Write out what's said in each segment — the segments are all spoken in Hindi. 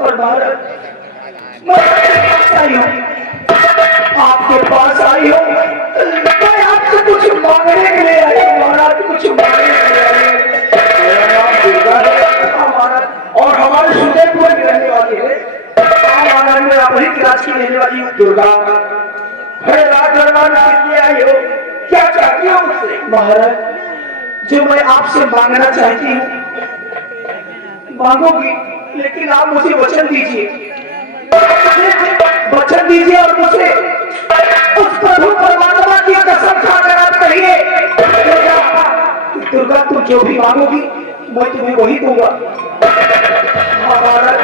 और महाराज मैं आई हूँ, आपके पास आई हूँ, मैं आपसे कुछ मांगने के लिए आई हूँ महाराज, कुछ मांगने के लिए आई हूँ। मेरा नाम दुर्गा है महाराज और हमारे सुदेपुर में रहने वाली है। महाराज मैं आप ही क्लास की रहने वाली हूँ दुर्गा। राज दरबार में किस लिए आई हो, क्या चाहती हो मुझसे? महाराज जो मैं आपसे मांगना चाहती हूँ मांगोगी, लेकिन आप मुझे वचन दीजिए, वचन दीजिए और मुझे उस प्रभु परमात्मा की कसम खाकर आप कहिए दुर्गा तुम जो भी मांगोगी मैं तुम्हें वही दूंगा। महाराज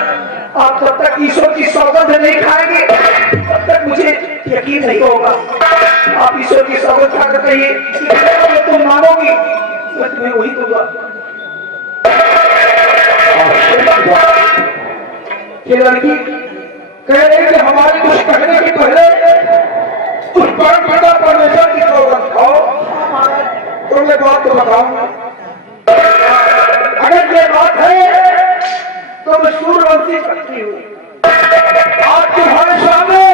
आप जब तक ईश्वर की सौगंध नहीं खाएंगे तब तक मुझे यकीन नहीं होगा। आप ईश्वर की सौगंध खाकर कहिए कि तुम मांगोगी मैं तुम्हें वही दूंगा। ये लड़की कह रही कि हमारे कुछ कहने के पहले कुछ परम पिता परमेश्वर की सौगंध खाओ। तो मैं बात तो बताऊंगा, अगर ये बात है तो मैं सूर्यवंशी शक्ति हूँ। आज तुम्हारे सामने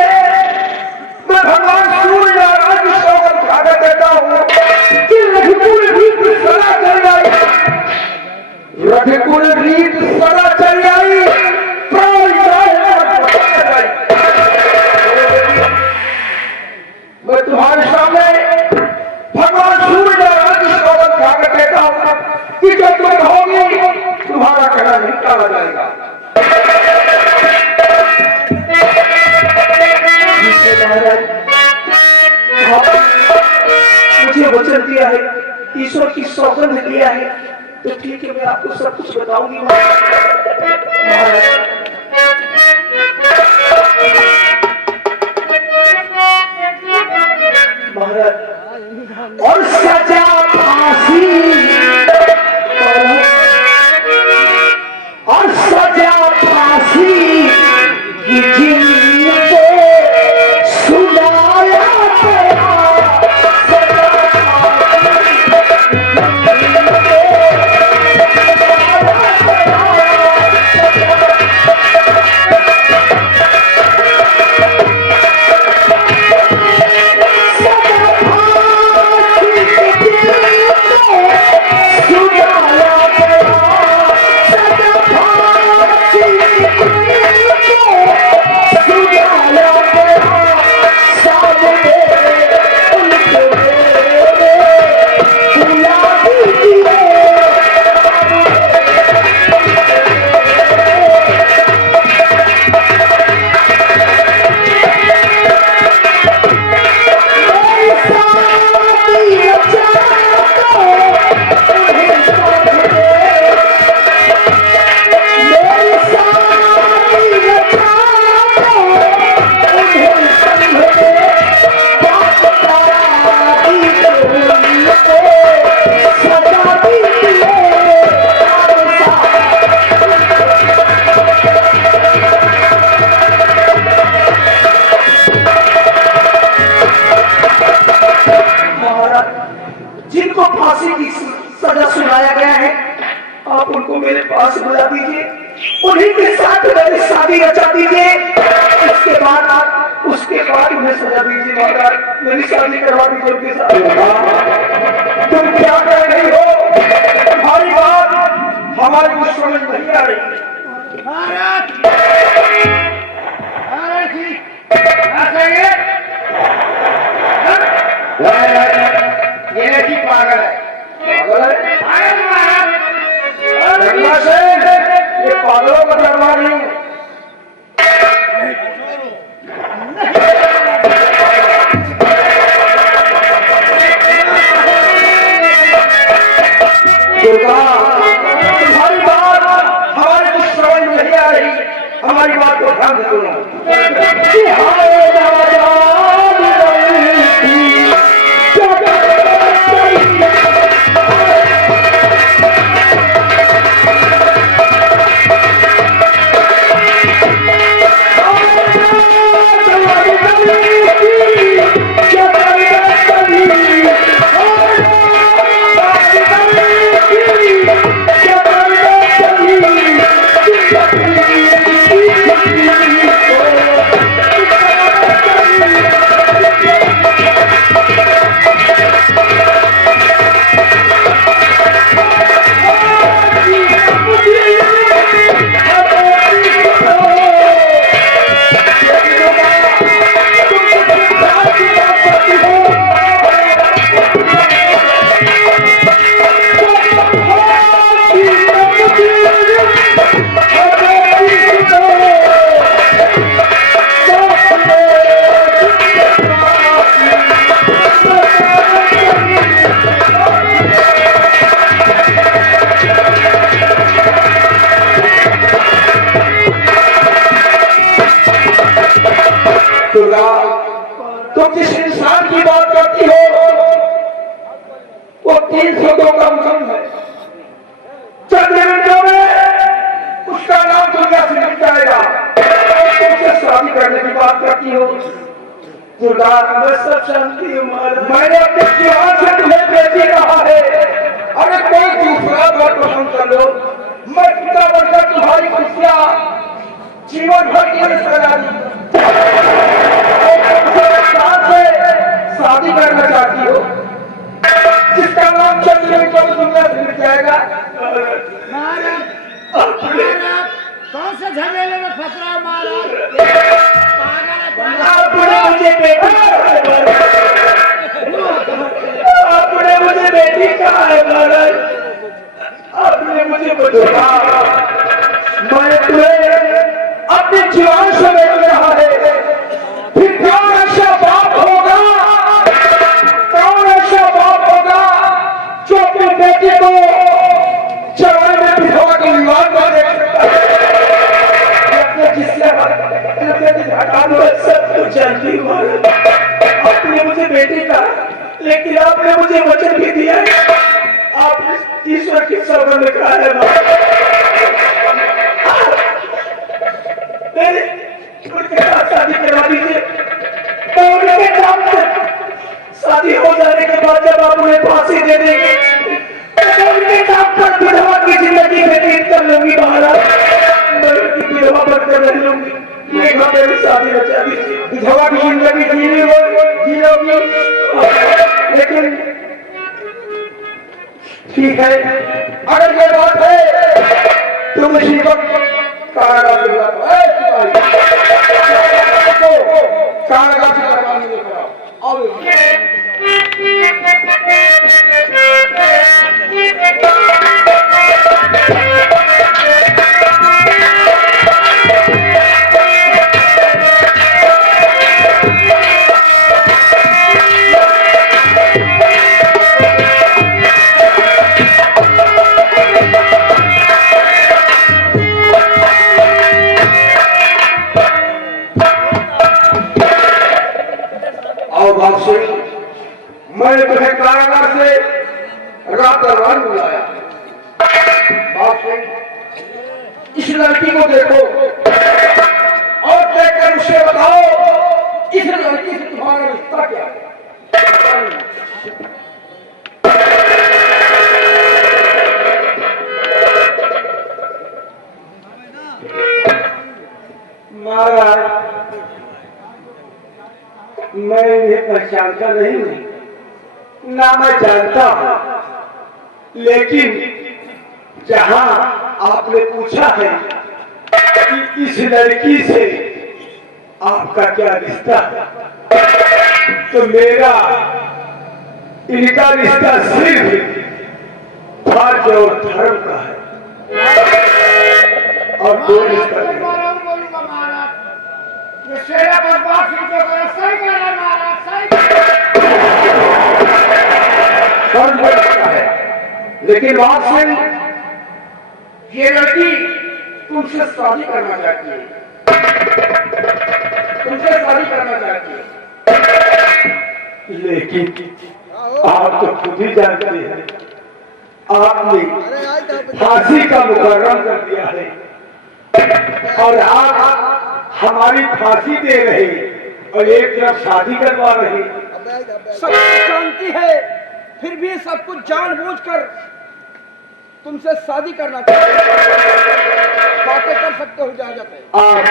मैं भगवान सूर्य नारायण की सौगंध खाकर कहता हूँ कि रघुकुल रीत सदा चल जाई, रघुकुल रीत सदा चल जाई, प्राण जाए मैं तुम्हारे सामने भगवान सूर्य नारायण की सौगंध खाकर कहता हूँ कि जब तुम कहोगे तुम्हारा कहना निपटा जाएगा। मुझे वचन दिया है, ईश्वर की सौगंध दिया है, तो ठीक है मैं आपको सब कुछ बताऊंगी। महाराज और सजा फांसी और सजा फांसी की जिनको सुनाया गया, जिनको फांसी की सजा सुनाया गया है आप उनको मेरे पास बुला दीजिए, उन्हीं के साथ मेरी शादी रचा दीजिए, उसके बाद उन्हें सजा दीजिए। महाराज मेरी शादी करवा दीजिए उनके साथ। तुम क्या कह रही हो, तुम्हारी बात हमारी कुछ समझ नहीं आ रही। ये जी पागल है, पागल है, ये पागलों का दरबार नहीं है। दुर्गा तुम्हारी बात हमारे कुछ समझ नहीं आ रही, हमारी बात को ध्यान से सुनो। तुम जिस इंसान की बात करती हो वो 302 का मुसलमान है। चंद मिनटों में उसका नाम दुनिया से मिट जाएगा। तुमसे शादी करने की बात करती हो दुर्गा, मैं सब जानती हूँ महाराज। मैंने अपने जीवन से तुम्हें बेटी कहा है। अरे कोई दूसरा घर पसंद कर लो, मैं पिता बनकर तुम्हारी खुशियाँ जीवन भर के लिए सजा दूं। से शादी करना चाहती हो जिसका नाम चंद्र दुनिया से मिट जाएगा। कौन से झमेले में फंस रहा है महाराज? आपने मुझे बेटी आपने मुझे बेटी कहा है महाराज। आपने मुझे बचा, मैं तुम्हें अपने जीवन से बेच रहा है। फिर कौन ऐसा बाप होगा, कौन ऐसा बाप होगा जो अपनी बेटी को जवानी में विधवा के विवाह कर दे सकता है? जिससे हटा दो सब कुछ जानती हूँ। आपने मुझे बेटी कहा लेकिन आपने मुझे वचन भी दिया है। आप ईश्वर की सौगंध में कहा है उनके साथ शादी करवा दीजिए। तो उनके नाम से शादी हो जाने के बाद जब आप उन्हें फांसी दे देंगे तो उनके नाम पर विधवा की जिंदगी व्यतीत कर लूंगी महाराज। मैं उनकी विधवा बनकर रह लूंगी। मेरी शादी बचा दीजिए। विधवा की जिंदगी जी लोगी लेकिन ठीक है अगर ये बात है तुम इसी वक्त कारागार से मैंने तुम्हें कारागार से रात दरबार बुलाया। बाप से इस लड़की को देखो और देखकर उसे बताओ इस लड़की से तुम्हारा रिश्ता क्या है। महाराज मैं इन्हें पहचानता नहीं हूँ ना मैं जानता हूं, लेकिन जहां आपने पूछा है कि इस लड़की से आपका क्या रिश्ता है तो मेरा इनका रिश्ता सिर्फ फर्ज और धर्म का है और कोई रिश्ता नहीं। ये शेरा बर्बाद जो कर सही कह रहा है महाराज, सही फर्ज लगता है। लेकिन बात सुन, ये लड़की तुमसे शादी करना चाहती है, तुमसे शादी करना चाहती है। लेकिन आप तो खुद ही जानते हैं आपने फांसी का मुकर्रम कर दिया है और आप हमारी फांसी दे रहे और एक तरफ शादी करवा रहे। सब कुछ जानती है फिर भी सब कुछ जानबूझकर तुमसे शादी करना चाहते, बातें कर सकते हो जा जाते। आप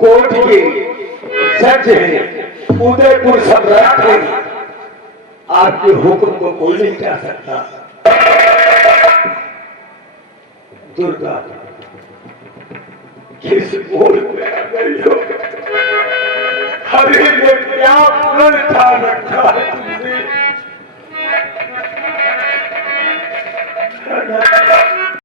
कोर्ट के जज हैं, उदयपुर सम्राट हैं, आपके हुक्म को कोई नहीं कर सकता। दुर्गा किस बोल पे आ गई हो? अरे ये क्या प्रण था रखा